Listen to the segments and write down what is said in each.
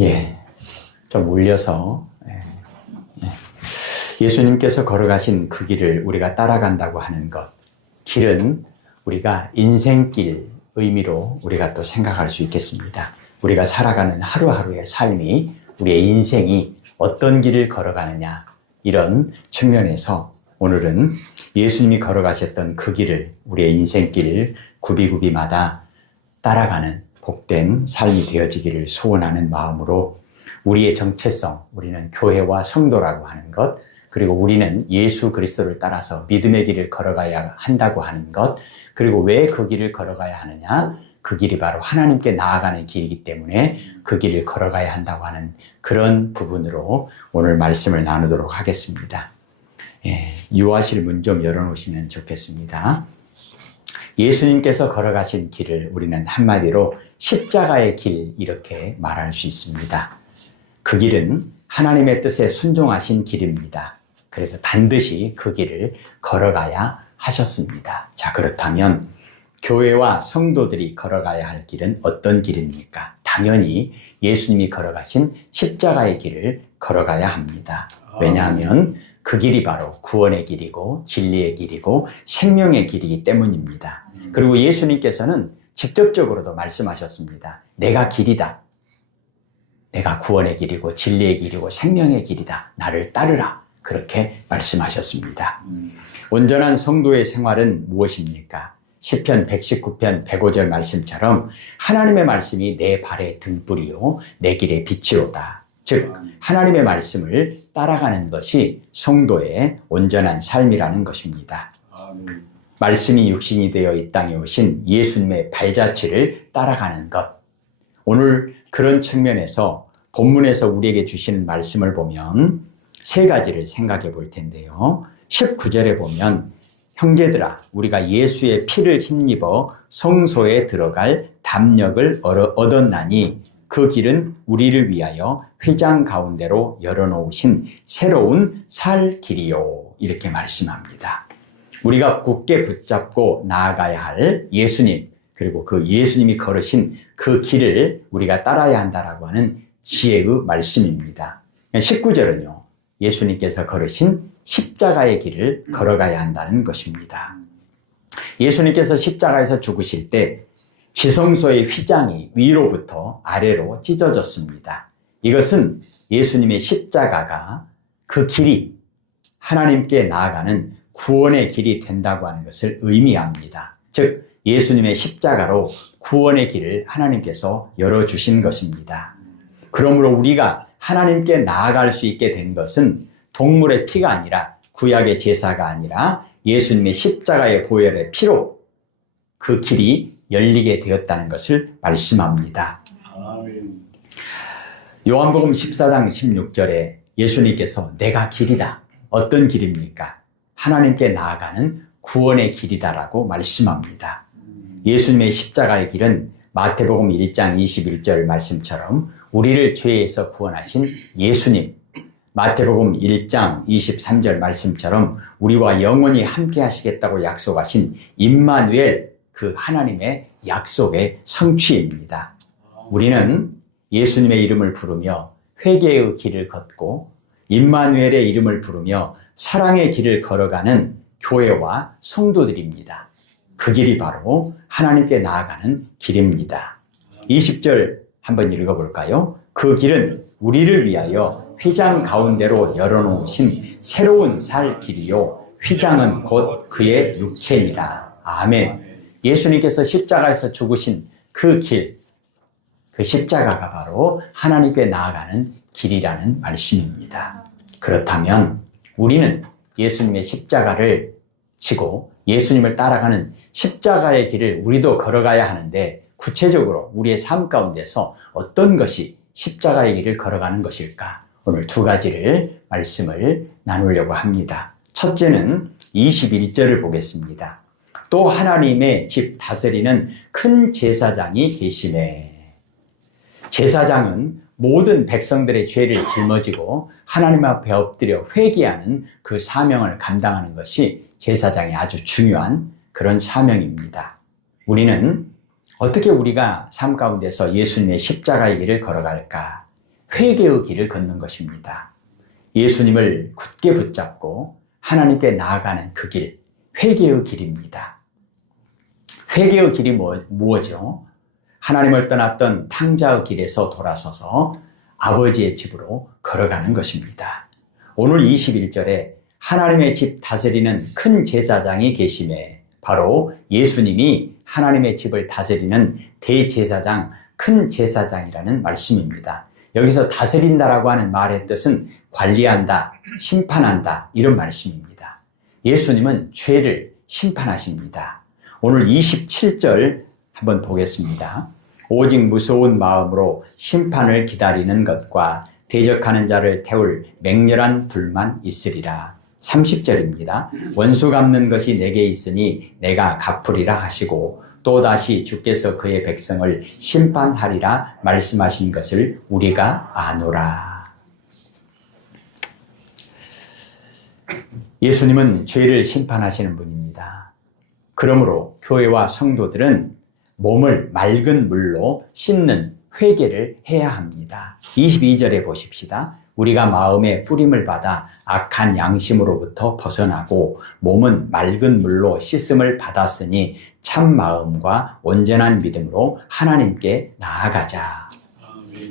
예, 좀 울려서 예수님께서 걸어가신 그 길을 우리가 따라간다고 하는 것, 길은 우리가 인생길 의미로 우리가 또 생각할 수 있겠습니다. 우리가 살아가는 하루하루의 삶이, 우리의 인생이 어떤 길을 걸어가느냐, 이런 측면에서 오늘은 예수님이 걸어가셨던 그 길을, 우리의 인생길 구비구비마다 따라가는 복된 삶이 되어지기를 소원하는 마음으로 우리의 정체성, 우리는 교회와 성도라고 하는 것, 그리고 우리는 예수 그리스도를 따라서 믿음의 길을 걸어가야 한다고 하는 것, 그리고 왜 그 길을 걸어가야 하느냐, 그 길이 바로 하나님께 나아가는 길이기 때문에 그 길을 걸어가야 한다고 하는 그런 부분으로 오늘 말씀을 나누도록 하겠습니다. 유아실 문 좀 열어놓으시면 좋겠습니다. 예수님께서 걸어가신 길을 우리는 한마디로 십자가의 길, 이렇게 말할 수 있습니다. 그 길은 하나님의 뜻에 순종하신 길입니다. 그래서 반드시 그 길을 걸어가야 하셨습니다. 자, 그렇다면 교회와 성도들이 걸어가야 할 길은 어떤 길입니까? 당연히 예수님이 걸어가신 십자가의 길을 걸어가야 합니다. 왜냐하면 그 길이 바로 구원의 길이고 진리의 길이고 생명의 길이기 때문입니다. 그리고 예수님께서는 직접적으로도 말씀하셨습니다. 내가 길이다. 내가 구원의 길이고 진리의 길이고 생명의 길이다. 나를 따르라. 그렇게 말씀하셨습니다. 온전한 성도의 생활은 무엇입니까? 시편 119편 105절 말씀처럼 하나님의 말씀이 내 발의 등불이요 내 길의 빛이로다. 즉 하나님의 말씀을 따라가는 것이 성도의 온전한 삶이라는 것입니다. 말씀이 육신이 되어 이 땅에 오신 예수님의 발자취를 따라가는 것. 오늘 그런 측면에서 본문에서 우리에게 주시는 말씀을 보면 세 가지를 생각해 볼 텐데요. 19절에 보면 형제들아 우리가 예수의 피를 힘입어 성소에 들어갈 담력을 얻었나니 그 길은 우리를 위하여 휘장 가운데로 열어놓으신 새로운 살 길이요. 이렇게 말씀합니다. 우리가 굳게 붙잡고 나아가야 할 예수님, 그리고 그 예수님이 걸으신 그 길을 우리가 따라야 한다라고 하는 지혜의 말씀입니다. 19절은요. 예수님께서 걸으신 십자가의 길을 걸어가야 한다는 것입니다. 예수님께서 십자가에서 죽으실 때 지성소의 휘장이 위로부터 아래로 찢어졌습니다. 이것은 예수님의 십자가가 그 길이 하나님께 나아가는 구원의 길이 된다고 하는 것을 의미합니다. 즉 예수님의 십자가로 구원의 길을 하나님께서 열어주신 것입니다. 그러므로 우리가 하나님께 나아갈 수 있게 된 것은 동물의 피가 아니라 구약의 제사가 아니라 예수님의 십자가의 보혈의 피로 그 길이 열리게 되었다는 것을 말씀합니다. 요한복음 14장 16절에 예수님께서 내가 길이다. 어떤 길입니까? 하나님께 나아가는 구원의 길이다라고 말씀합니다. 예수님의 십자가의 길은 마태복음 1장 21절 말씀처럼 우리를 죄에서 구원하신 예수님, 마태복음 1장 23절 말씀처럼 우리와 영원히 함께 하시겠다고 약속하신 임마누엘, 그 하나님의 약속의 성취입니다. 우리는 예수님의 이름을 부르며 회개의 길을 걷고 임마누엘의 이름을 부르며 사랑의 길을 걸어가는 교회와 성도들입니다. 그 길이 바로 하나님께 나아가는 길입니다. 20절 한번 읽어볼까요? 그 길은 우리를 위하여 휘장 가운데로 열어놓으신 새로운 살 길이요 휘장은 곧 그의 육체니라. 아멘. 예수님께서 십자가에서 죽으신 그 길, 그 십자가가 바로 하나님께 나아가는 길이라는 말씀입니다. 그렇다면 우리는 예수님의 십자가를 지고 예수님을 따라가는 십자가의 길을 우리도 걸어가야 하는데 구체적으로 우리의 삶 가운데서 어떤 것이 십자가의 길을 걸어가는 것일까? 오늘 두 가지를 말씀을 나누려고 합니다. 첫째는 21절을 보겠습니다. 또 하나님의 집 다스리는 큰 제사장이 계시네. 제사장은 모든 백성들의 죄를 짊어지고 하나님 앞에 엎드려 회개하는 그 사명을 감당하는 것이 제사장의 아주 중요한 그런 사명입니다. 우리는 어떻게 우리가 삶 가운데서 예수님의 십자가의 길을 걸어갈까? 회개의 길을 걷는 것입니다. 예수님을 굳게 붙잡고 하나님께 나아가는 그 길, 회개의 길입니다. 회개의 길이 무엇이죠? 하나님을 떠났던 탕자의 길에서 돌아서서 아버지의 집으로 걸어가는 것입니다. 오늘 21절에 하나님의 집 다스리는 큰 제사장이 계심에 바로 예수님이 하나님의 집을 다스리는 대제사장, 큰 제사장이라는 말씀입니다. 여기서 다스린다라고 하는 말의 뜻은 관리한다, 심판한다 이런 말씀입니다. 예수님은 죄를 심판하십니다. 오늘 27절 한번 보겠습니다. 오직 무서운 마음으로 심판을 기다리는 것과 대적하는 자를 태울 맹렬한 불만 있으리라. 30절입니다. 원수 갚는 것이 내게 있으니 내가 갚으리라 하시고 또다시 주께서 그의 백성을 심판하리라 말씀하신 것을 우리가 아노라. 예수님은 죄를 심판하시는 분입니다. 그러므로 교회와 성도들은 몸을 맑은 물로 씻는 회개를 해야 합니다. 22절에 보십시다. 우리가 마음의 뿌림을 받아 악한 양심으로부터 벗어나고 몸은 맑은 물로 씻음을 받았으니 참 마음과 온전한 믿음으로 하나님께 나아가자.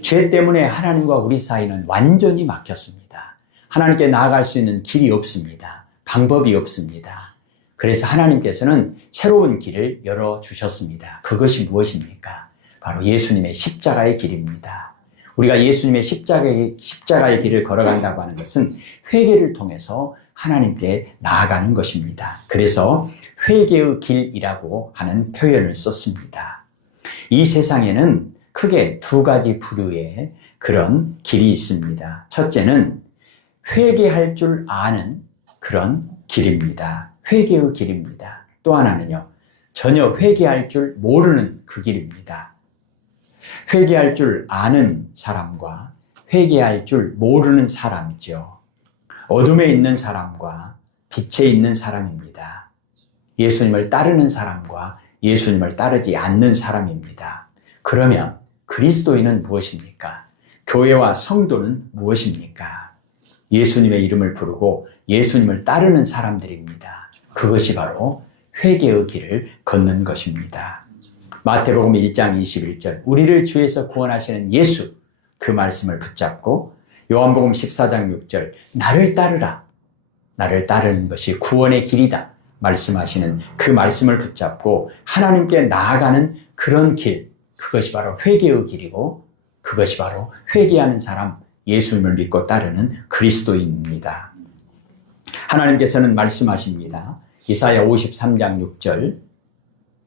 죄 때문에 하나님과 우리 사이는 완전히 막혔습니다. 하나님께 나아갈 수 있는 길이 없습니다. 방법이 없습니다. 그래서 하나님께서는 새로운 길을 열어주셨습니다. 그것이 무엇입니까? 바로 예수님의 십자가의 길입니다. 우리가 예수님의 십자가의 길을 걸어간다고 하는 것은 회개를 통해서 하나님께 나아가는 것입니다. 그래서 회개의 길이라고 하는 표현을 썼습니다. 이 세상에는 크게 두 가지 부류의 그런 길이 있습니다. 첫째는 회개할 줄 아는 그런 길입니다. 회개의 길입니다. 또 하나는요, 전혀 회개할 줄 모르는 그 길입니다. 회개할 줄 아는 사람과 회개할 줄 모르는 사람이죠. 어둠에 있는 사람과 빛에 있는 사람입니다. 예수님을 따르는 사람과 예수님을 따르지 않는 사람입니다. 그러면 그리스도인은 무엇입니까? 교회와 성도는 무엇입니까? 예수님의 이름을 부르고 예수님을 따르는 사람들입니다. 그것이 바로 회개의 길을 걷는 것입니다. 마태복음 1장 21절 우리를 죄에서 구원하시는 예수 그 말씀을 붙잡고 요한복음 14장 6절 나를 따르라. 나를 따르는 것이 구원의 길이다. 말씀하시는 그 말씀을 붙잡고 하나님께 나아가는 그런 길 그것이 바로 회개의 길이고 그것이 바로 회개하는 사람 예수님을 믿고 따르는 그리스도인입니다. 하나님께서는 말씀하십니다. 이사야 53장 6절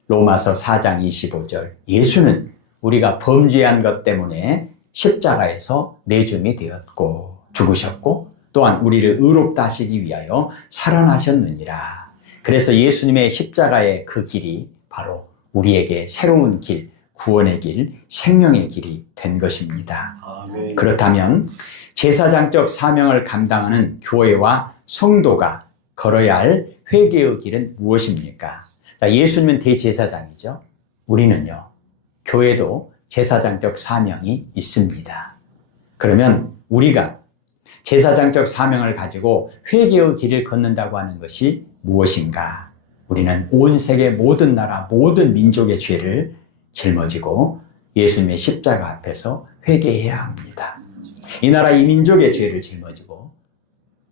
로마서 4장 25절 예수는 우리가 범죄한 것 때문에 십자가에서 내줌이 되었고 죽으셨고 또한 우리를 의롭다 하시기 위하여 살아나셨느니라. 그래서 예수님의 십자가의 그 길이 바로 우리에게 새로운 길, 구원의 길, 생명의 길이 된 것입니다. 아멘. 그렇다면 제사장적 사명을 감당하는 교회와 성도가 걸어야 할 회개의 길은 무엇입니까? 자, 예수님은 대제사장이죠. 우리는요, 교회도 제사장적 사명이 있습니다. 그러면 우리가 제사장적 사명을 가지고 회개의 길을 걷는다고 하는 것이 무엇인가? 우리는 온 세계 모든 나라, 모든 민족의 죄를 짊어지고 예수님의 십자가 앞에서 회개해야 합니다. 이 나라 이 민족의 죄를 짊어지고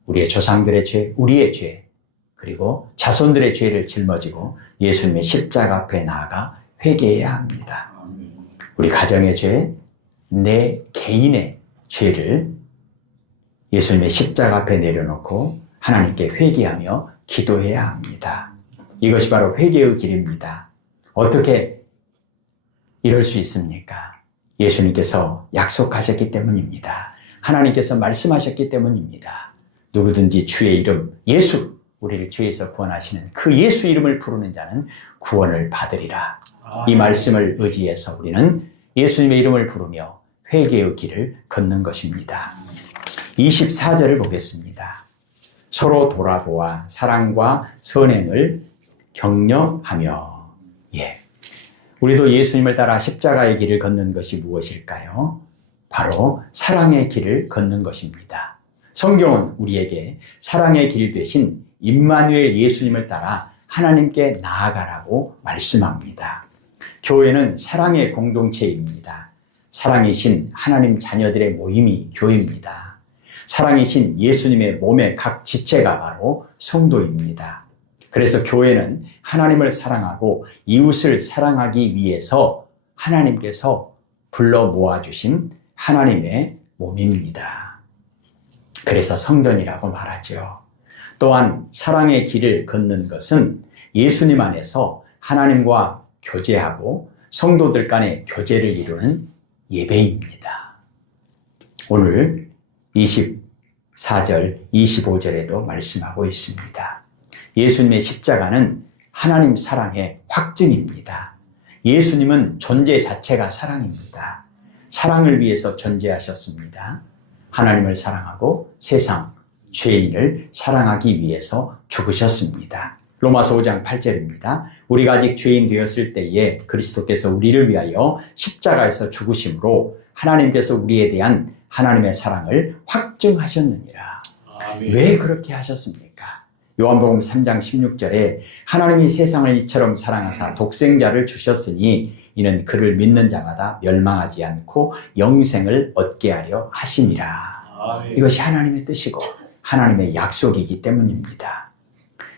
우리의 조상들의 죄, 우리의 죄, 그리고 자손들의 죄를 짊어지고 예수님의 십자가 앞에 나아가 회개해야 합니다. 우리 가정의 죄, 내 개인의 죄를 예수님의 십자가 앞에 내려놓고 하나님께 회개하며 기도해야 합니다. 이것이 바로 회개의 길입니다. 어떻게 이럴 수 있습니까? 예수님께서 약속하셨기 때문입니다. 하나님께서 말씀하셨기 때문입니다. 누구든지 주의 이름, 예수, 우리를 죄에서 구원하시는 그 예수 이름을 부르는 자는 구원을 받으리라. 이 말씀을 의지해서 우리는 예수님의 이름을 부르며 회개의 길을 걷는 것입니다. 24절을 보겠습니다. 서로 돌아보아 사랑과 선행을 격려하며. 우리도 예수님을 따라 십자가의 길을 걷는 것이 무엇일까요? 바로 사랑의 길을 걷는 것입니다. 성경은 우리에게 사랑의 길 되신 임마누엘 예수님을 따라 하나님께 나아가라고 말씀합니다. 교회는 사랑의 공동체입니다. 사랑이신 하나님 자녀들의 모임이 교회입니다. 사랑이신 예수님의 몸의 각 지체가 바로 성도입니다. 그래서 교회는 하나님을 사랑하고 이웃을 사랑하기 위해서 하나님께서 불러 모아주신 하나님의 몸입니다. 그래서 성전이라고 말하죠. 또한 사랑의 길을 걷는 것은 예수님 안에서 하나님과 교제하고 성도들 간의 교제를 이루는 예배입니다. 오늘 24절, 25절에도 말씀하고 있습니다. 예수님의 십자가는 하나님 사랑의 확증입니다. 예수님은 존재 자체가 사랑입니다. 사랑을 위해서 존재하셨습니다. 하나님을 사랑하고 세상, 죄인을 사랑하기 위해서 죽으셨습니다. 로마서 5장 8절입니다. 우리가 아직 죄인 되었을 때에 그리스도께서 우리를 위하여 십자가에서 죽으심으로 하나님께서 우리에 대한 하나님의 사랑을 확증하셨느니라. 아멘. 왜 그렇게 하셨습니까? 요한복음 3장 16절에 하나님이 세상을 이처럼 사랑하사 독생자를 주셨으니 이는 그를 믿는 자마다 멸망하지 않고 영생을 얻게 하려 하심이라. 아멘. 이것이 하나님의 뜻이고 하나님의 약속이기 때문입니다.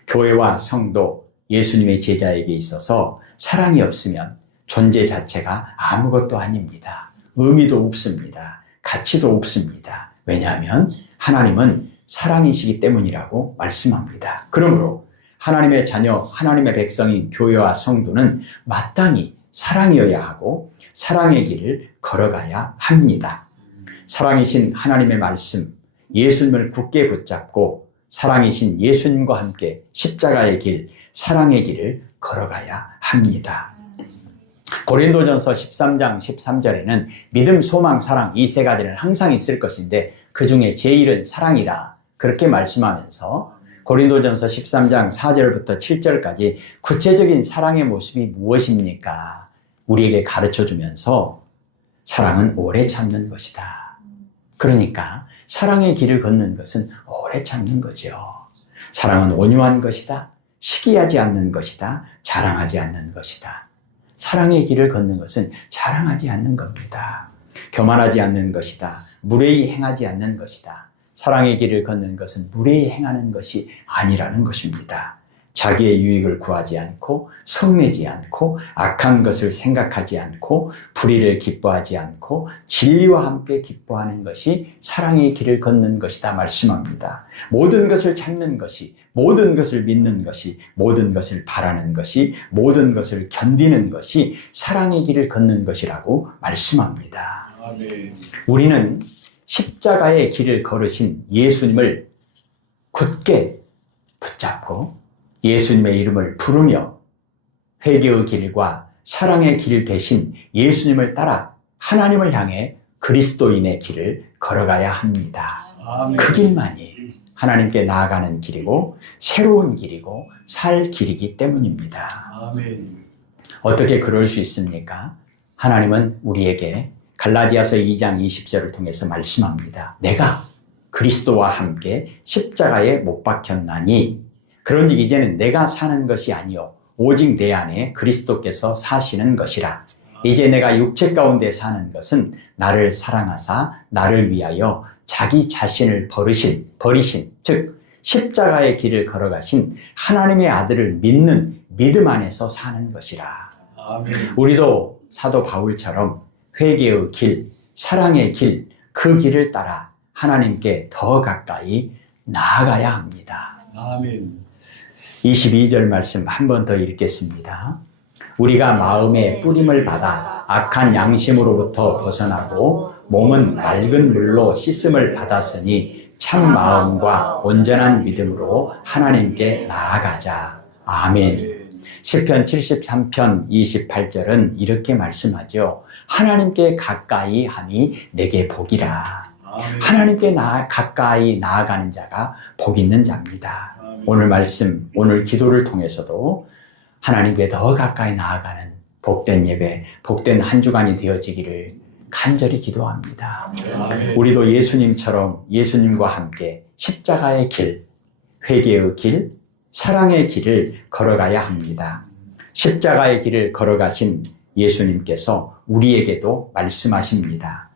교회와 성도, 예수님의 제자에게 있어서 사랑이 없으면 존재 자체가 아무것도 아닙니다. 의미도 없습니다. 가치도 없습니다. 왜냐하면 하나님은 사랑이시기 때문이라고 말씀합니다. 그러므로 하나님의 자녀, 하나님의 백성인 교회와 성도는 마땅히 사랑이어야 하고 사랑의 길을 걸어가야 합니다. 사랑이신 하나님의 말씀, 예수님을 굳게 붙잡고 사랑이신 예수님과 함께 십자가의 길, 사랑의 길을 걸어가야 합니다. 고린도전서 13장 13절에는 믿음, 소망, 사랑 이 세 가지는 항상 있을 것인데 그 중에 제일은 사랑이라 그렇게 말씀하면서 고린도전서 13장 4절부터 7절까지 구체적인 사랑의 모습이 무엇입니까? 우리에게 가르쳐주면서 사랑은 오래 참는 것이다. 그러니까 사랑의 길을 걷는 것은 오래 참는 거죠. 사랑은 온유한 것이다. 시기하지 않는 것이다. 자랑하지 않는 것이다. 사랑의 길을 걷는 것은 자랑하지 않는 겁니다. 교만하지 않는 것이다. 무례히 행하지 않는 것이다. 사랑의 길을 걷는 것은 무례히 행하는 것이 아니라는 것입니다. 자기의 유익을 구하지 않고 성내지 않고 악한 것을 생각하지 않고 불의를 기뻐하지 않고 진리와 함께 기뻐하는 것이 사랑의 길을 걷는 것이다 말씀합니다. 모든 것을 참는 것이, 모든 것을 믿는 것이, 모든 것을 바라는 것이, 모든 것을 견디는 것이 사랑의 길을 걷는 것이라고 말씀합니다. 아멘. 우리는 십자가의 길을 걸으신 예수님을 굳게 붙잡고 예수님의 이름을 부르며 회개의 길과 사랑의 길 대신 예수님을 따라 하나님을 향해 그리스도인의 길을 걸어가야 합니다. 아멘. 그 길만이 하나님께 나아가는 길이고 새로운 길이고 살 길이기 때문입니다. 아멘. 어떻게 그럴 수 있습니까? 하나님은 우리에게 갈라디아서 2장 20절을 통해서 말씀합니다. 내가 그리스도와 함께 십자가에 못 박혔나니 그런즉 이제는 내가 사는 것이 아니요 오직 내 안에 그리스도께서 사시는 것이라. 이제 내가 육체 가운데 사는 것은 나를 사랑하사 나를 위하여 자기 자신을 버리신 즉 십자가의 길을 걸어가신 하나님의 아들을 믿는 믿음 안에서 사는 것이라. 아멘. 우리도 사도 바울처럼 회개의 길, 사랑의 길, 그 길을 따라 하나님께 더 가까이 나아가야 합니다. 아멘. 22절 말씀 한 번 더 읽겠습니다. 우리가 마음의 뿌림을 받아 악한 양심으로부터 벗어나고 몸은 맑은 물로 씻음을 받았으니 참 마음과 온전한 믿음으로 하나님께 나아가자. 아멘. 시편 73편 28절은 이렇게 말씀하죠. 하나님께 가까이 함이 내게 복이라. 하나님께 가까이 나아가는 자가 복 있는 자입니다. 오늘 말씀, 오늘 기도를 통해서도 하나님께 더 가까이 나아가는 복된 예배, 복된 한 주간이 되어지기를 간절히 기도합니다. 아멘. 우리도 예수님처럼 예수님과 함께 십자가의 길, 회개의 길, 사랑의 길을 걸어가야 합니다. 십자가의 길을 걸어가신 예수님께서 우리에게도 말씀하십니다.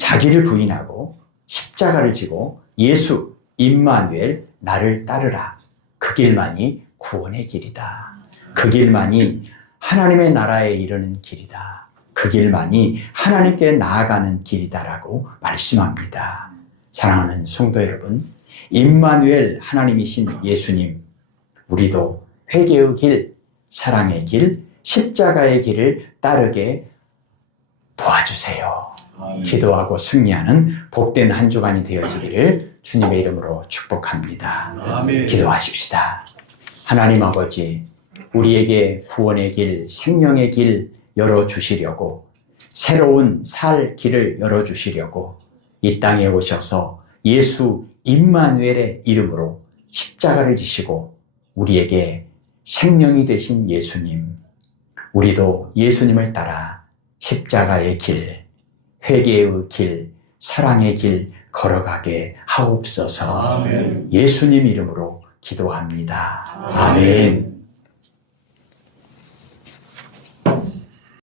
자기를 부인하고 십자가를 지고 예수, 임마누엘, 나를 따르라. 그 길만이 구원의 길이다. 그 길만이 하나님의 나라에 이르는 길이다. 그 길만이 하나님께 나아가는 길이다라고 말씀합니다. 사랑하는 성도 여러분, 임마누엘 하나님이신 예수님, 우리도 회개의 길, 사랑의 길, 십자가의 길을 따르게 도와주세요. 아멘. 기도하고 승리하는 복된 한 주간이 되어지기를 주님의 이름으로 축복합니다. 아멘. 기도하십시다. 하나님 아버지, 우리에게 구원의 길, 생명의 길 열어주시려고, 새로운 살 길을 열어주시려고 이 땅에 오셔서 예수 임마누엘의 이름으로 십자가를 지시고 우리에게 생명이 되신 예수님, 우리도 예수님을 따라 십자가의 길, 회개의 길, 사랑의 길 걸어가게 하옵소서. 아멘. 예수님 이름으로 기도합니다. 아멘.